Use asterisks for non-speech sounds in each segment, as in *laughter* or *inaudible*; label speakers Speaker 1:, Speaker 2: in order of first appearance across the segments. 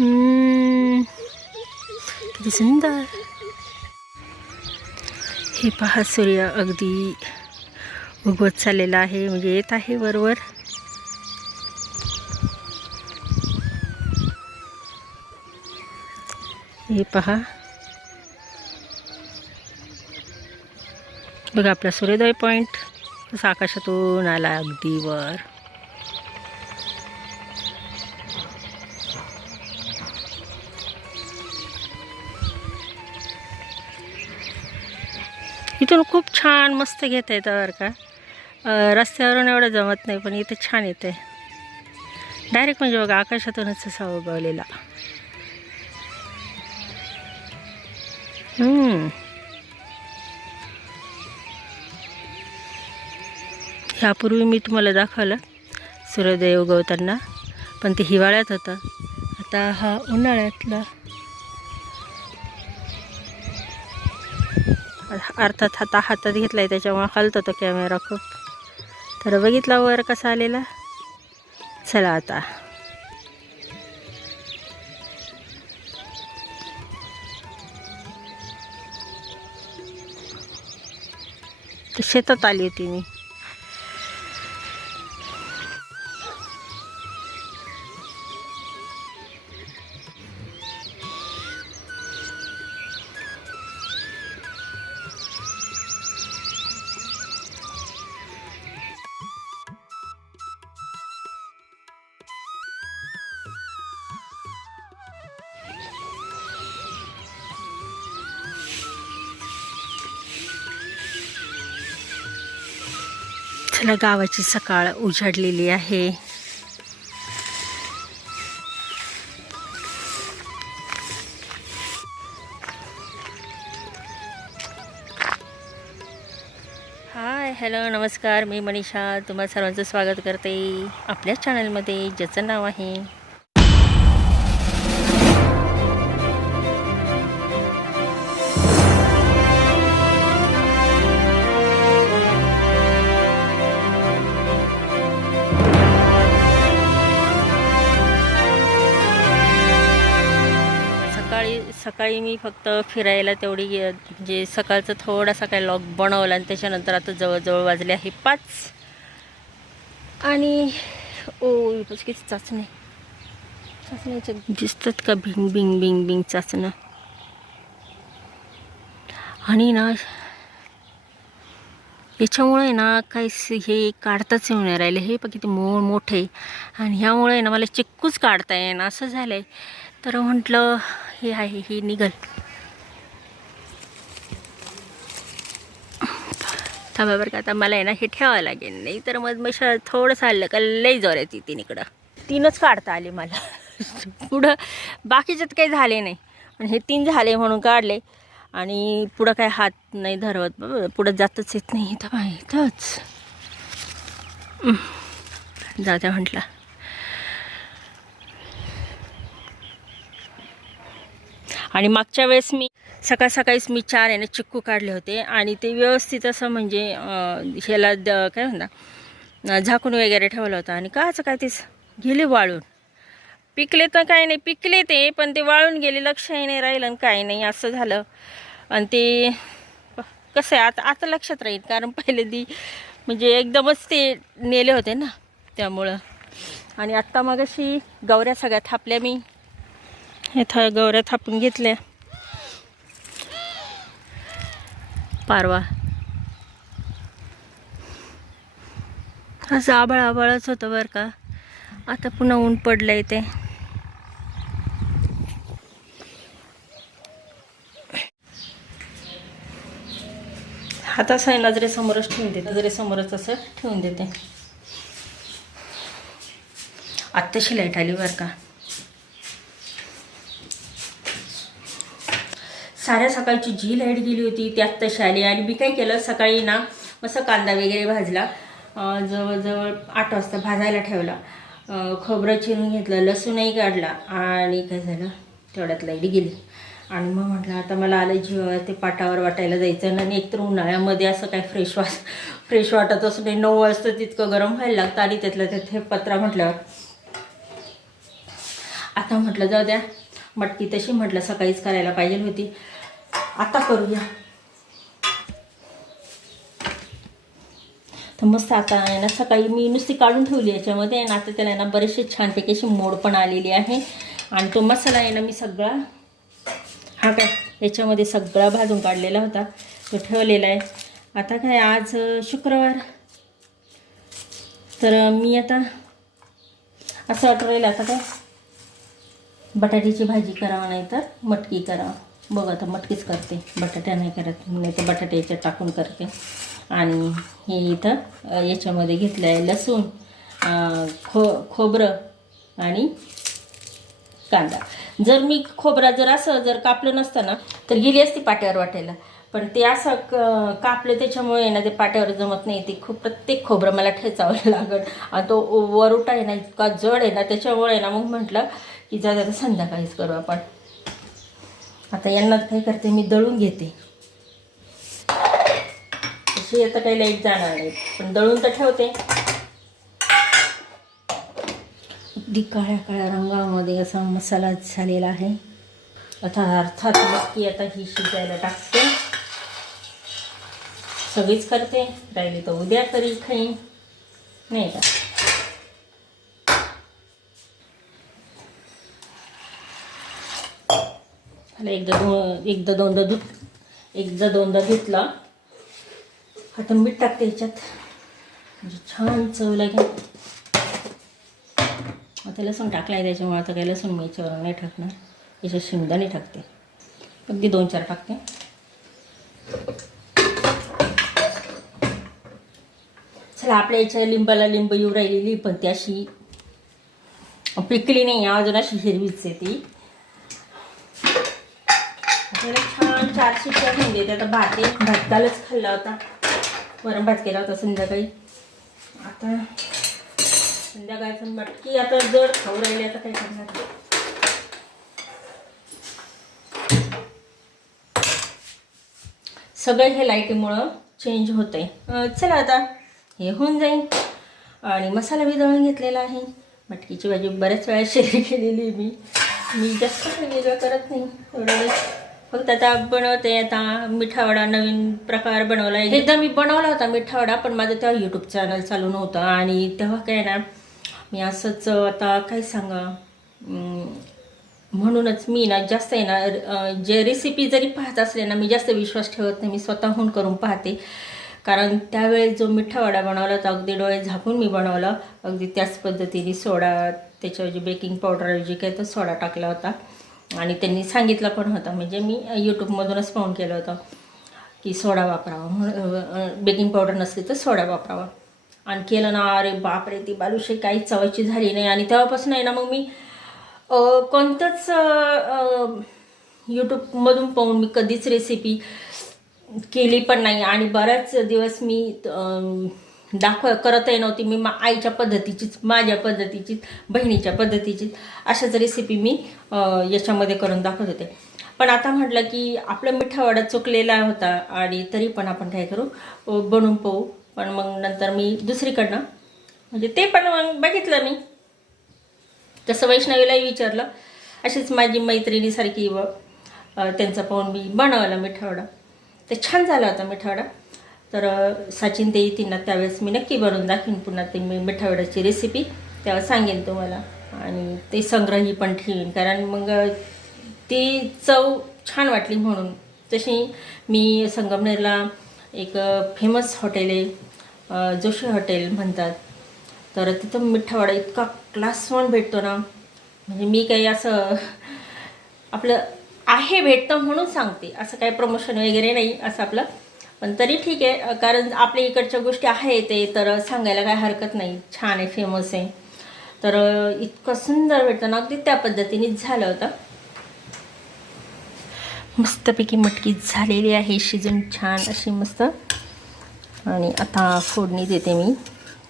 Speaker 1: हम्म, किती सुंदर. हे पहा सूर्य अगदी उगवत चाललेला आहे म्हणजे येत आहे बरोबर हे पहा. बघा आपला सूर्योदय पॉईंट कसा आकाशातून आला अगदी वर. इथून खूप छान मस्त घेता येतं बरं का. रस्त्यावरून एवढं जमत नाही पण इथे छान येते डायरेक्ट म्हणजे बघा आकाशातूनच असा उगवलेला. हम्म. ह्यापूर्वी मी तुम्हाला दाखवलं सूर्योदय उगवताना पण ते हिवाळ्यात होतं. आता हा उन्हाळ्यातला अर्थात हाता हातात घेतला आहे त्याच्यामुळे हलतो तो कॅमेरा खूप. तर बघितला वर कसा आलेला? चला आता. शेतात आली होती मी. चला गावाची सकाळ उजाडलेली आहे. हाय हॅलो नमस्कार. मी मनीषा. तुम्हाला सर्वांचं स्वागत करते आपल्या चॅनलमध्ये ज्याचं नाव आहे सकाळी मी फक्त फिरायला तेवढी म्हणजे सकाळचं थोडासा काय लॉक बनवला आणि त्याच्यानंतर आता जवळजवळ वाजले आहे पाच. आणि ओ किती चाचणे चाचण्याच्या दिसतात का भिंग बिंग बिंग बिंग चाचणं? आणि ना याच्यामुळे ना काही हे काढताच येऊन नाही राहिले. हे पण किती मो मोठे आणि ह्यामुळे ना मला चिक्कूच काढता येईना. असं झालं आहे तर म्हटलं हे आहे हे निघल. थांबा बरं का आता मला आहे ना हे ठेवावं लागेल. नाही तर मग मग थोडंसं आलं का लई जोरात येते इकडं. तीनच काढता आले मला. पुढं बाकीच्यात काही झाले नाही. पण हे तीन झाले म्हणून काढले. आणि पुढं काय हात नाही धरवत. पुढं जातच येत नाही. इथं बा इथंच. जात्या म्हटलं. आणि मागच्या वेळेस मी सकाळ सकाळीच मी चार याने चिक्कू काढले होते आणि ते व्यवस्थित असं म्हणजे ह्याला द काय म्हणता झाकून वगैरे ठेवलं होतं. आणि काचं काय तेच गेले वाळून? पिकले तर काय नाही पिकले ते पण ते वाळून गेले लक्षही नाही राहिलं आणि काय नाही असं झालं. आणि ते कसं आहे आता आता लक्षात राहील कारण पहिले दी म्हणजे एकदमच ते नेले होते ना त्यामुळं. आणि आत्ता मग अशी गौऱ्या सगळ्या थापल्या मी. हे थ गौऱ्या थापून घेतल्या. पारवा. असं आबाळ आबाळच होतं बरं का. आता पुन्हा ऊन पडलं इथे आता असं आहे नजरेसमोरच ठेवून देते. नजरेसमोरच असं ठेवून देते. आत्ताशी लाइट आली बरं का. साऱ्या सकाळची जी लाइट गेली होती ती आत्ताशी आली. आणि मी काय केलं सकाळी ना मस्त कांदा वगैरे भाजला. जवळजवळ आठ वाजता भाजायला ठेवला. खोबरं चिरून घेतलं लसूणही काढला आणि काय झालं तेवढ्यात लाइट गेली. आणि मग म्हटलं आता मला आलं जीव ते पाटावर वाटायला जायचं आणि एकतर उन्हाळ्यामध्ये असं काय फ्रेश वाट फ्रेश वाटत असं नाही. नऊ वाजता तितकं गरम व्हायला लागतं आणि त्यातलं त्यात हे पत्रा म्हटल्यावर. आता म्हटलं जाऊ द्या. मटकी तशी म्हटलं सकाळीच करायला पाहिजे होती. आता करूया. तर मस्त आता आहे ना सकाळी मी नुसती काढून ठेवली याच्यामध्ये आणि आता त्याला ना बरेचसे छानपैकी अशी मोड पण आलेली आहे. आणि तो मसाला आहे ना मी सगळा हा काय याच्यामध्ये सगळा भाजून काढलेला होता. तो ठेवलेला आहे. आता काय आज शुक्रवार. तर मी आता असं वाटून आता काय? बटाट्याची भाजी करावं नाही तर मटकी करावं. बघ आता मटकीच करते. बटाट्या नाही करत नाही तर बटाटे याच्यात टाकून करते. आणि हे इथं याच्यामध्ये घेतलं आहे लसूण खो खोबरं आणि कांदा. जर मी खोबरा जर असं जर कापलं नसतं ना तर गेली असती पाट्यावर वाटायला. पण ते असं क- कापलं त्याच्यामुळे ना ते पाट्यावर जमत नाही. ते खूप प्रत्येक खोबरं मला ठेचावं *laughs* लागत. आणि तो वरुटा आहे ना इतका जड आहे ना त्याच्यामुळे ना मग म्हटलं की जा संध्याकाळीच करू आपण. आता यांना काय करते मी दळून घेते. तशी आता काही लाइट जाणार नाही पण दळून तर ठेवते. अगदी काळ्या काळ्या रंगामध्ये असा मसाला झालेला आहे. आता अर्थात की आता ही शिजायला टाकते. सगळीच करते राहिली तर उद्या तरी खाईन. नाही का? त्याला एकदा दोन एकदा दोनदा धुत एकदा दोनदा धुतला. आता मीठ टाकते याच्यात. म्हणजे छान चव लागेल. आता लसूण टाकला आहे त्याच्यामुळे आता काही लसूण मी याच्यावर नाही टाकणार. याच्यात शेंगदाणे टाकते. अगदी दोन चार टाकते. चला आपल्या याच्या लिंबाला लिंब येऊ राहिलेली पण ती अशी पिकली नाही. आहे, अजून अशी हिरवीच आहे ती. मला छान चार शिट्ट्या घेऊन देते आता भात आहे. भात कालच खाल्ला होता. वरण भात केला होता संध्याकाळी. आता संध्याकाळचं मटकी आता जड खाऊ राहिली आता काय करणार? सगळं हे लाईटीमुळं चेंज होतं आहे चला आता. हे होऊन जाईल. आणि मसाला बी दळून घेतलेला आहे. मटकीची भाजी बऱ्याच वेळा शेअर केलेली आहे मी. मी जास्त वेगळं करत नाही. एवढं वेळेस फक्त आता बनवते आता मिठावडा नवीन प्रकार बनवला एकदा मी बनवला होता मिठावडा पण माझं तेव्हा यूट्यूब चॅनल चालू नव्हतं. आणि तेव्हा काय ना मी असंच आता काय सांगा म्हणूनच मी ना जास्त आहे ना जे रेसिपी जरी पाहत असले ना मी जास्त विश्वास ठेवत नाही. मी स्वतःहून करून पाहते. कारण त्यावेळेस जो मिठावडा बनवला होता अगदी डोळे झाकून मी बनवला. अगदी त्याच पद्धतीने सोडा त्याच्याऐवजी बेकिंग पावडरऐवजी काय काही तर सोडा टाकला होता. आणि त्यांनी सांगितलं पण होतं. म्हणजे मी यूट्यूबमधूनच पाहून केलं होतं की सोडा वापरावा. म्हणून बेकिंग पावडर नसली तर सोडा वापरावा. आणि केलं ना अरे बापरे ती बालुशाही काही चवायची झाली नाही. आणि तेव्हापासून आहे ना मग मी कोणतंच यूट्यूबमधून पाहून मी कधीच रेसिपी केली पण नाही. आणि बऱ्याच दिवस मी दाखव करतही नव्हती. मी मा आईच्या पद्धतीचीच माझ्या पद्धतीचीच बहिणीच्या पद्धतीचीच अशाच रेसिपी मी याच्यामध्ये करून दाखवत होते. पण आता म्हटलं की आपलं मिठावाडा चुकलेला होता आणि तरी पण आपण काय करू? बनवून पाहू. पण मग नंतर मी दुसरीकडनं म्हणजे ते पण मग बघितलं मी. तसं वैष्णवीलाही विचारलं अशीच माझी मैत्रिणीसारखी व त्यांचं पाहून मी बनवलं मिठावडा. तर छान झाला होता मिठावडा. तर सचिन ते येतील ना त्यावेळेस मी नक्की बनवून दाखवीन पुन्हा ते मी मिठावड्याची रेसिपी त्यावेळेस सांगेन तुम्हाला. आणि ते संग्रही पण ठेवीन. कारण मग ती चव छान वाटली म्हणून. तशी मी संगमनेरला एक फेमस हॉटेल आहे जोशी हॉटेल म्हणतात. तर तिथं मिठावडा इतका क्लास वन भेटतो ना. म्हणजे मी काही असं आपलं आहे भेटतं म्हणून सांगते. असं काही प्रमोशन वगैरे नाही असं आपलं पण तरी ठीक आहे कारण आपल्या इकडच्या गोष्टी आहे ते तर सांगायला काय हरकत नाही. छान आहे फेमस आहे. तर इतकं सुंदर भेटतं. ना अगदी त्या पद्धतीनेच झालं होतं. मस्तपैकी मटकी झालेली आहे शिजून छान अशी मस्त. आणि आता फोडणी देते मी.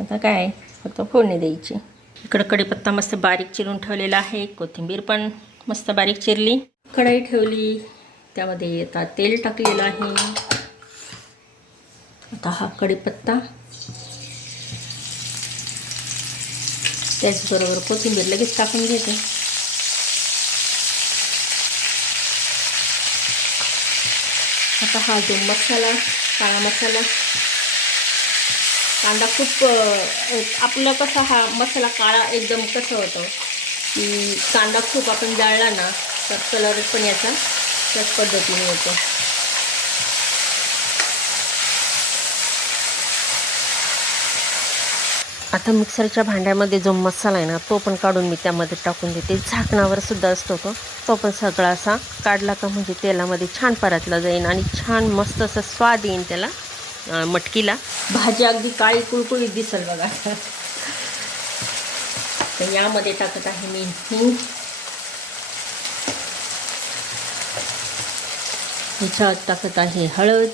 Speaker 1: आता काय? फक्त फोडणी द्यायची. इकडं कढीपत्ता मस्त बारीक चिरून ठेवलेला आहे. कोथिंबीर पण मस्त बारीक चिरली. कढई ठेवली. त्यामध्ये आता तेल टाकलेलं आहे. आता हा कढीपत्ता. त्याचबरोबर कोथिंबीर लगेच टाकून घ्यायचं आता हा जो मसाला काळा मसाला कांदा खूप आपलं कसा हा मसाला काळा एकदम कसं होतं की कांदा खूप आपण जाळला ना तर कलर पण याचा त्याच पद्धतीने होतो आता मिक्सरच्या भांड्यामध्ये जो मसाला आहे ना तो पण काढून मी त्यामध्ये टाकून देते. झाकणावर सुद्धा असतो तो. तो पण सगळा असा काढला का म्हणजे तेलामध्ये छान परतला जाईल आणि छान मस्त असा स्वाद येईन त्याला मटकीला. भाजी अगदी काळी कुळकुळीत दिसेल बघा. तर यामध्ये टाकत आहे मी हिंग. हिच्यात टाकत आहे हळद.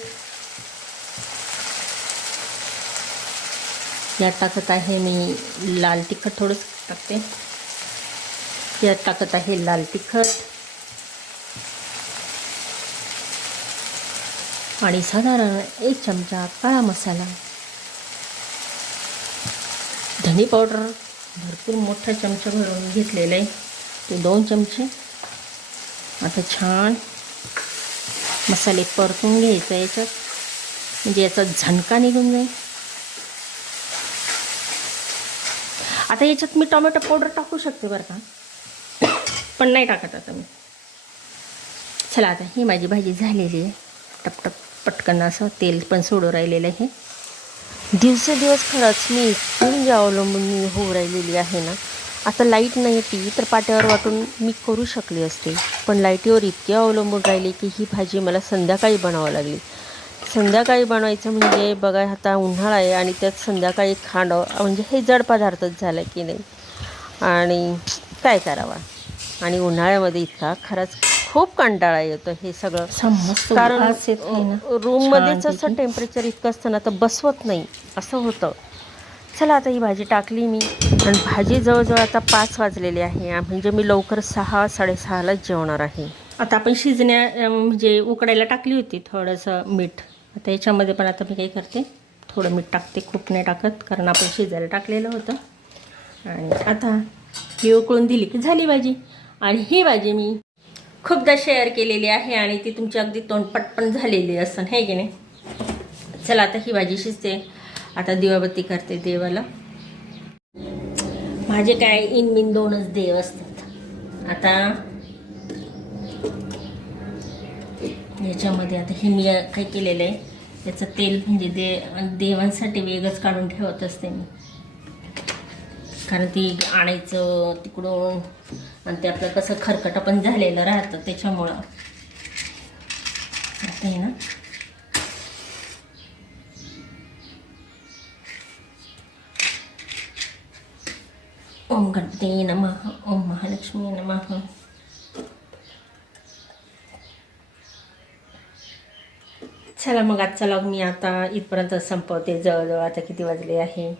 Speaker 1: यात टाकत आहे मी लाल तिखट थोडंसं टाकते. यात टाकत आहे लाल तिखट. आणि साधारण एक चमचा काळा मसाला. धनी पावडर भरपूर मोठा चमचा भरून घेतलेला आहे. ते दोन चमचे. आता छान मसाले परतून घ्यायचा याच्यात. म्हणजे याचा झणका निघून जाईल. आता याच्यात मी टोमॅटो पावडर टाकू शकते बरं का? पण नाही टाकत आता मी. चला आता ही माझी भाजी झालेली आहे. टपटप पटकन असं तेल पण सोडून राहिलेलं आहे. दिवसेदिवस खरंच मी इतकी म्हणजे अवलंबून मी होऊ राहिलेली आहे ना. आता लाइट नाही ती तर पाट्यावर वाटून मी करू शकली असते. पण लाईटीवर इतकी अवलंबून राहिली की ही भाजी मला संध्याकाळी बनावं लागली. संध्याकाळी बनवायचं म्हणजे बघा आता उन्हाळा आहे आणि त्यात संध्याकाळी खाणं म्हणजे हे जड पदार्थच झालं की नाही. आणि काय करावा? आणि उन्हाळ्यामध्ये इतका खरंच खूप कंटाळा येतो हे सगळं. कारण. रूममध्येच असं टेम्परेचर इतकं असतं ना तर बसवत नाही. असं होतं. चला आता ही भाजी टाकली मी. आणि भाजी जवळजवळ आता पाच वाजलेली आहे. म्हणजे मी लवकर सहा साडेसहालाच जेवणार आहे. आता आपण शिजण्या म्हणजे उकडायला टाकली होती थोडंसं मीठ. आता याच्यामध्ये पण आता मी काय करते थोडं मीठ टाकते खूप नाही टाकत कारण आपण शिजायला टाकलेलं होतं. आणि आता ही उकळून दिली की झाली भाजी. आणि ही भाजी मी खूपदा शेअर केलेली आहे आणि ती तुमची अगदी तोंडपट पण झालेली असं हे की नाही? चला आता ही भाजी शिजते. आता दिवाबत्ती करते देवाला. माझे काय इन मिन दोनच देव असतात. आता याच्यामध्ये आता हे मी काय केलेलं आहे. याचं तेल म्हणजे दे देवांसाठी वेगळंच काढून ठेवत असते मी. कारण ती आणायचं तिकडून आणि ते आपलं कसं खरकट पण झालेलं राहतं त्याच्यामुळं. आता हे ना. ओम गणपती नमः ओम महालक्ष्मी नमः. चला मग आजचा लॉग मी आता इथपर्यंत संपवते. जवळजवळ आता किती वाजले आहे?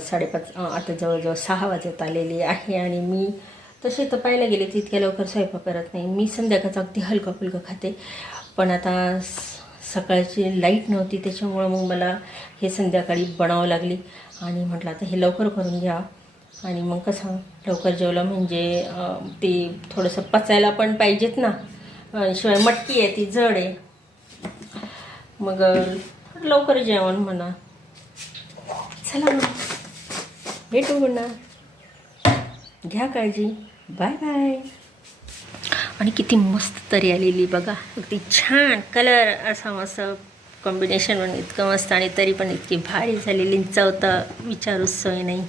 Speaker 1: साडेपाच आता जवळजवळ सहा वाजत आलेली आहे आणि मी तसे तर पाहायला गेले तर इतक्या लवकर स्वयंपाक करत नाही. मी संध्याकाळचं अगदी हलकं फुलकं खाते. पण आता स- सकाळची लाइट नव्हती त्याच्यामुळं मग मला हे संध्याकाळी बनावं लागली. आणि म्हटलं आता हे लवकर करून घ्या. आणि मग कसं लवकर जेवलं म्हणजे ते थोडंसं पचायला पण पाहिजेत ना. शिवाय मटकी आहे ती जड आहे. मग लवकर जेवण म्हणा. चला मग. भेटू म्हणा घ्या काळजी. Bye bye. आणि किती मस्त तरी आलेली बघा. अगदी छान कलर असा मस्त कॉम्बिनेशन पण इतकं मस्त आणि तरी पण इतकी भारी झालेली. चव तर विचारूच सोय नाही.